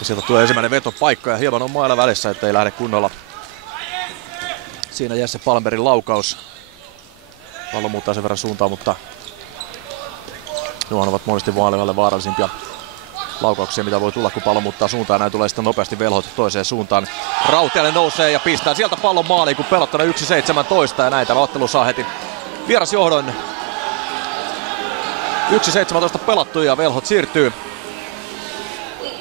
Ja sieltä tulee ensimmäinen vetopaikka ja hieman on mailla välissä, ettei lähde kunnolla. Siinä Jesse Palmerin laukaus. Pallo muuttaa sen verran suuntaan, mutta nuohan ovat monesti Vaalihalle vaarallisimpia laukauksia, mitä voi tulla, kun pallo muuttaa suuntaan. Ja näin tulee sitten nopeasti Velhot toiseen suuntaan. Rautiainen nousee ja pistää sieltä pallon maaliin, kun pelottana 1.17 ja näin tämä ottelu saa heti vierasjohdon. 1.17 pelattu ja Velhot siirtyy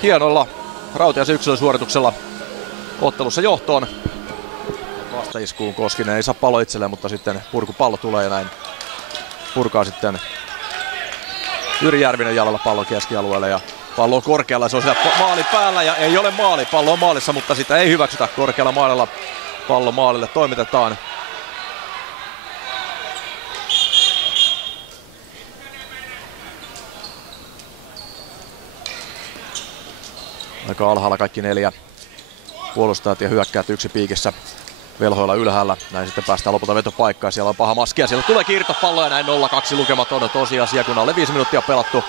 hienolla Rautiaisen yksilösuorituksella ottelussa johtoon. Vastaiskuun Koskinen ei saa pallo itselleen, mutta sitten purkupallo tulee ja näin purkaa sitten Jyri Järvinen jalalla pallon keskialueelle ja pallo on korkealla, se on siellä maali päällä ja ei ole maali. Pallo on maalissa, mutta sitä ei hyväksytä. Korkealla maalilla pallo maalille toimitetaan. Aika alhaalla kaikki neljä puolustajat ja hyökkäät yksi piikissä. Velhoilla ylhäällä. Näin sitten päästään lopulta vetopaikkaan. Siellä on paha maski ja siellä tulee kiirtopallo ja näin 0-2 lukematon tosiasia, kun alle 5 minuuttia pelattu.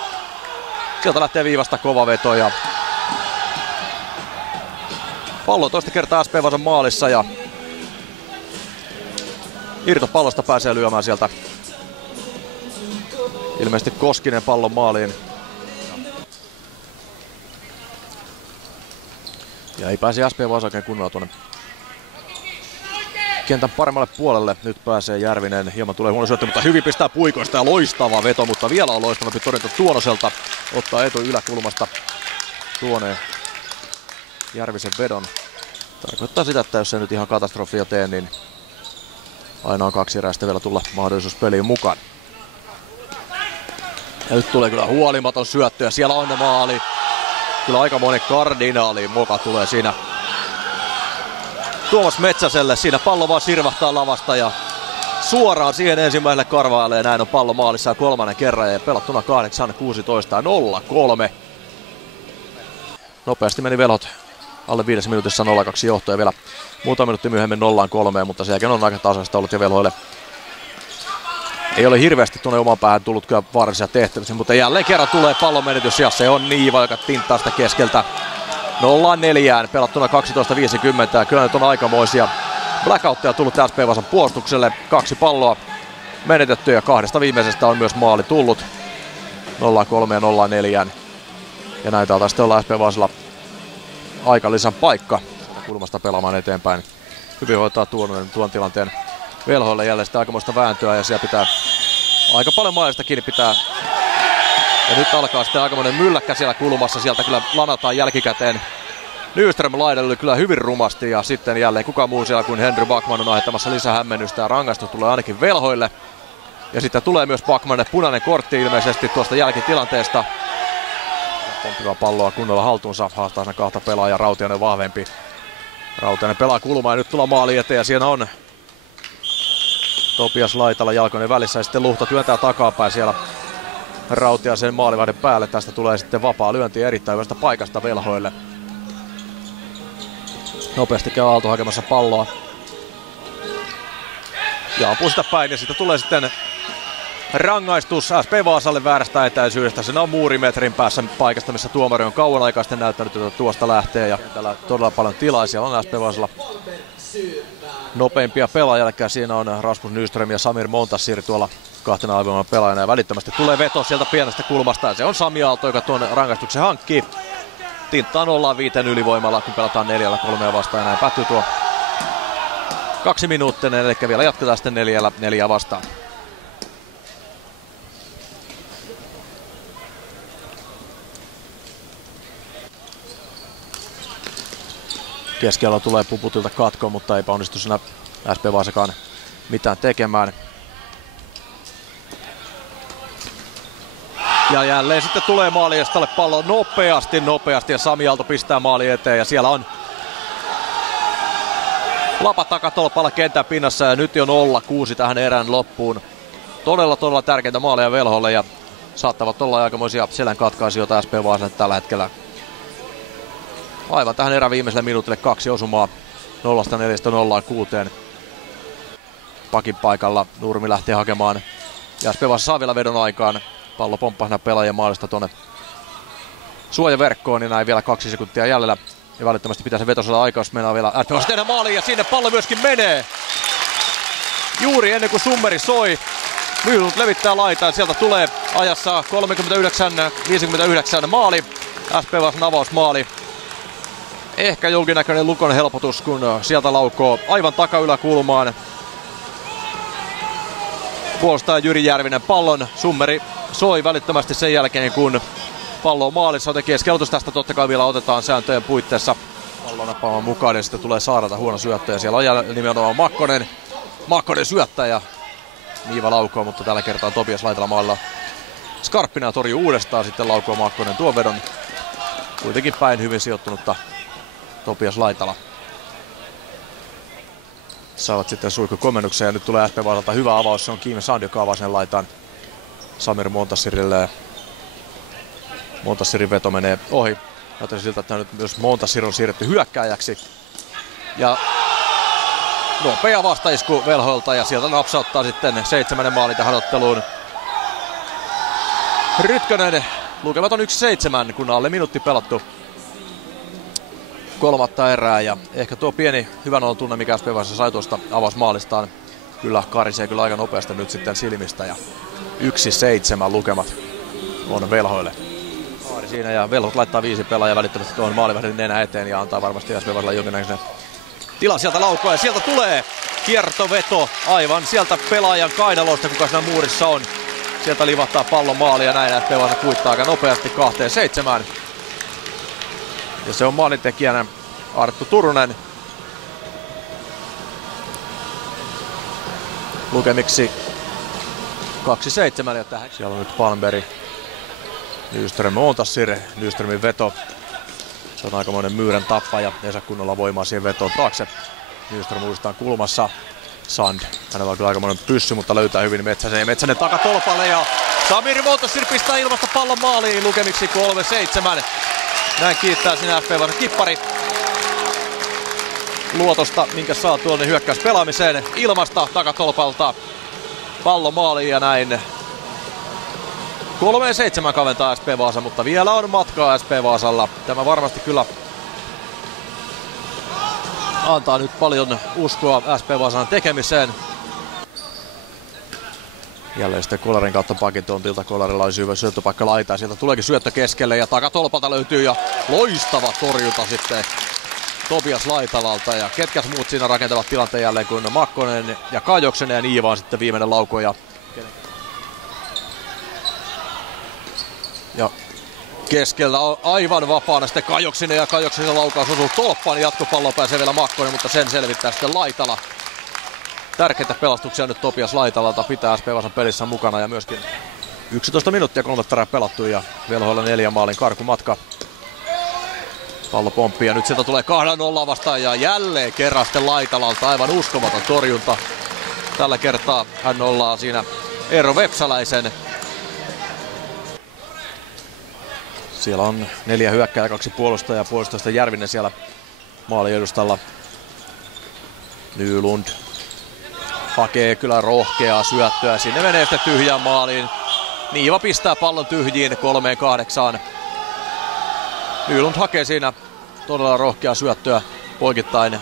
Sieltä lähtee viivasta kova veto ja pallo toista kertaa SP Vaasa maalissa ja irtopallosta pääsee lyömään sieltä ilmeisesti Koskinen pallon maaliin. Ja ei pääse SP Vaasa oikein kunnolla tuonne kentän paremmalle puolelle. Nyt pääsee Järvinen. Hieman tulee huono syöttö, mutta hyvin pistää puikoista ja loistava veto, mutta vielä on loistavampi torjunta Tuonoselta. Ottaa etu yläkulmasta Tuoneen Järvisen vedon. Tarkoittaa sitä, että jos ei nyt ihan katastrofia tee, niin aina on 2 erää vielä tulla mahdollisuus peliin mukaan. Ja nyt tulee kyllä huolimaton syöttö ja siellä on maali. Kyllä aikamoinen kardinaali moka tulee siinä Tuomas Metsäselle. Siinä pallo vaan sirvahtaa lavasta ja suoraan siihen ensimmäiselle karvaalle ja näin on pallo maalissa kolmannen kerran ja pelattuna 8.16 0-3. Nopeasti meni Velhot alle 5 minuutissa 0-2 johtoja vielä muutama minuutti myöhemmin 0-3, mutta sen jälkeen on aika tasaista ollut ja Velhoille ei ole hirveästi tuonne oman päähän tullut kyllä vaarallisia tehtäviä, mutta jälleen kerran tulee pallon menetys ja se on Niiva, joka tinttaa sitä keskeltä 0-4 pelattuna 12.50. Kyllä nyt on aikamoisia blackoutteja tullut SP Vaasan puolustukselle. 2 palloa menetetty ja 2 viimeisestä on myös maali tullut. 0-3 ja 0-4. Ja näin taitaa sitten olla SP Vaasalla aikalisän paikka kulmasta pelaamaan eteenpäin. Hyvin hoitaa tuon tilanteen Velhoille jälleen sitä aikamoista vääntöä ja siellä pitää aika paljon maalista kiinni pitää. Ja nyt alkaa sitten aikamoinen mylläkkä siellä kulmassa, sieltä kyllä lanataan jälkikäteen. Nyström laidalla kyllä hyvin rumasti ja sitten jälleen kuka muu siellä kuin Henry Backman on aiheuttamassa lisähämmennystä ja rangaistus tulee ainakin Velhoille. Ja sitten tulee myös Backmanille punainen kortti ilmeisesti tuosta jälkitilanteesta. Pomppivaa palloa kunnolla haltuunsa, haastaa sen 2 pelaajaa, Rautiainen vahvempi. Rautiainen pelaa kulmaa ja nyt tulee maali eteen ja siinä on Topias laitalla jalkoinen välissä ja sitten Luhta työntää takapäin siellä Rautiaisen maalivahdin päälle. Tästä tulee sitten vapaa lyönti erittäin hyvästä paikasta Velhoille. Nopeasti käy Aalto hakemassa palloa. Ja ampuu sitä päin ja sitten tulee sitten rangaistus SP Vaasalle väärästä etäisyydestä. Siinä on muurimetrin päässä paikasta, missä tuomari on kauan aikaa sitten näyttänyt, että tuosta lähtee. Ja täällä todella paljon tilaa. Siellä on SP Vaasalla nopeimpia pelaajia. Siinä on Rasmus Nyström ja Samir Montassir tuolla 2 aivoimman pelaajana. Ja välittömästi tulee veto sieltä pienestä kulmasta. Ja se on Sami Aalto, joka tuon rangaistuksen hankkii. Tinttaa 0-5 ylivoimalla, kun pelataan 4-3 vastaan. Ja näin päättyy tuo 2 minuuttia, eli vielä jatketaan sitten 4 vastaan. Keskellä tulee Puputilta katko, mutta ei onnistu siinä SP Vaasakaan mitään tekemään. Ja jälleen sitten tulee maaliestalle pallo nopeasti ja Sami Aalto pistää maali eteen ja siellä on lapa takatolpalla kentän pinnassa ja nyt jo 0-6 tähän erän loppuun. Todella tärkeitä maaleja Velholle ja saattavat olla aikamoisia selän katkaisijoita SP Vaasalle tällä hetkellä. Aivan tähän erän viimeiselle minuutille 2 osumaa 0-4-0-6. Pakin paikalla Nurmi lähtee hakemaan ja SP Vaasa saa vielä vedon aikaan. Pallo pomppaa pelaajien maalista tuonne suojaverkkoon, niin näin vielä 2 sekuntia jäljellä. Ja välittömästi pitää se veto saada aikaa, jos mennään vielä SPV:ssä tehdä maaliin ja sinne pallo myöskin menee. Juuri ennen kuin summeri soi, Nylund levittää laitaan, sieltä tulee ajassa 39-59 maali, SPV:n avausmaali. Ehkä jonkinnäköinen Lukon helpotus, kun sieltä laukoo aivan takayläkulmaan puolustaja Jyri Järvinen pallon. Summeri soi välittömästi sen jälkeen, kun pallo on maalissa, joten keskeytys tästä totta kai vielä otetaan sääntöjen puitteissa. Pallon nappaamaan mukaan ja sitten tulee Saarelta huono syöttö ja siellä on nimenomaan Makkonen syöttäjä. Niiva laukoo, mutta tällä kertaa Topias Laitala maalla. Skarppina torjuu uudestaan, sitten laukoo Makkonen tuon vedon. Kuitenkin päin hyvin sijoittunutta Topias Laitala. Saavat sitten suihkukomennuksen ja nyt tulee SP Vaasalta hyvä avaus. Se on Kim Sand, joka avaa sen laitaan Samir Montassirille. Montassirin veto menee ohi. Joten siltä, että nyt myös Montassir on siirretty hyökkääjäksi. Ja nopea vastaisku Velholta ja sieltä napsauttaa sitten 7. maali tähän otteluun. Rytkönen, lukemat on 1-7, kun alle minuutti pelattu kolmatta erää. Ja ehkä tuo pieni hyvän olon tunne, mikä SPV:ssä sai tuosta avausmaalistaan, kyllä karisee kyllä aika nopeasti nyt sitten silmistä. Ja 1-7 lukemat on Velhoille. Siinä ja Velhot laittaa 5 pelaajaa välittömästi tuon maalivahdin nenä eteen ja antaa varmasti SPV:lle jonkinnäköisen tila sieltä laukoa ja sieltä tulee kiertoveto aivan sieltä pelaajan kainalosta, kuka siinä muurissa on. Sieltä livahtaa pallon maali ja näin SPV kuittaa aika nopeasti 2-7. Ja se on maalintekijänä Arttu Turunen. Lukemiksi 2-7 ja tähän. Siellä on nyt Palmberg. Nyström Montassir, Nyströmin veto. Se on aikamoinen myyrän tappaja. Ei saa kunnolla voimaa siihen vetoon taakse. Nyström uudestaan kulmassa. Sand. Hänellä on kyllä aikamoinen pyssy, mutta löytää hyvin Metsäsen. Ja Metsänen takatolpalle ja Samir Montassir pistää ilmasta pallon maaliin lukemiksi 3-7. Näin kiittää sinä SPV:n kippari luotosta, minkä saa tuonne hyökkäyspelaamiseen ilmasta takatolpalta. Pallo maaliin ja näin 3-7 kaventaa SP Vaasa, mutta vielä on matkaa SP Vaasalla. Tämä varmasti kyllä antaa nyt paljon uskoa SP Vaasan tekemiseen. Jälleen sitten Kolarin kautta pakin tontilta. Kolarilla olisi hyvä syöttöpaikka laitaa. Sieltä tuleekin syöttö keskelle ja takatolpalta löytyy ja loistava torjunta sitten Topias Laitalalta. Ja ketkäs muut siinä rakentavat tilanteen jälleen kuin Makkonen ja Kajoksen ja Niiva on sitten viimeinen lauko. Ja keskellä on aivan vapaana sitten Kajoksinen ja Kajoksen laukaus osuu tolppaan. Jatkopallo pääsee vielä Makkonen, mutta sen selvittää sitten Laitala. Tärkeitä pelastuksia nyt Topias Laitalalta pitää SP Vaasan pelissä mukana ja myöskin 11 minuuttia 3 erää pelattu ja Velhoilla 4 maalin karkumatka. Pallo pomppii ja nyt sieltä tulee 2-0 vastaan ja jälleen kerran sitten Laitalalta aivan uskomaton torjunta. Tällä kertaa hän nollaa siinä Eero Vepsäläisen. Siellä on 4 hyökkääjää, 2 puolustajaa. Puolustajasta Järvinen siellä maalin edustalla. Nylund hakee kyllä rohkeaa syöttöä. Sinne menee sitten tyhjään maaliin. Niiva pistää pallon tyhjiin 3-8. Nylund hakee siinä todella rohkeaa syöttöä poikittain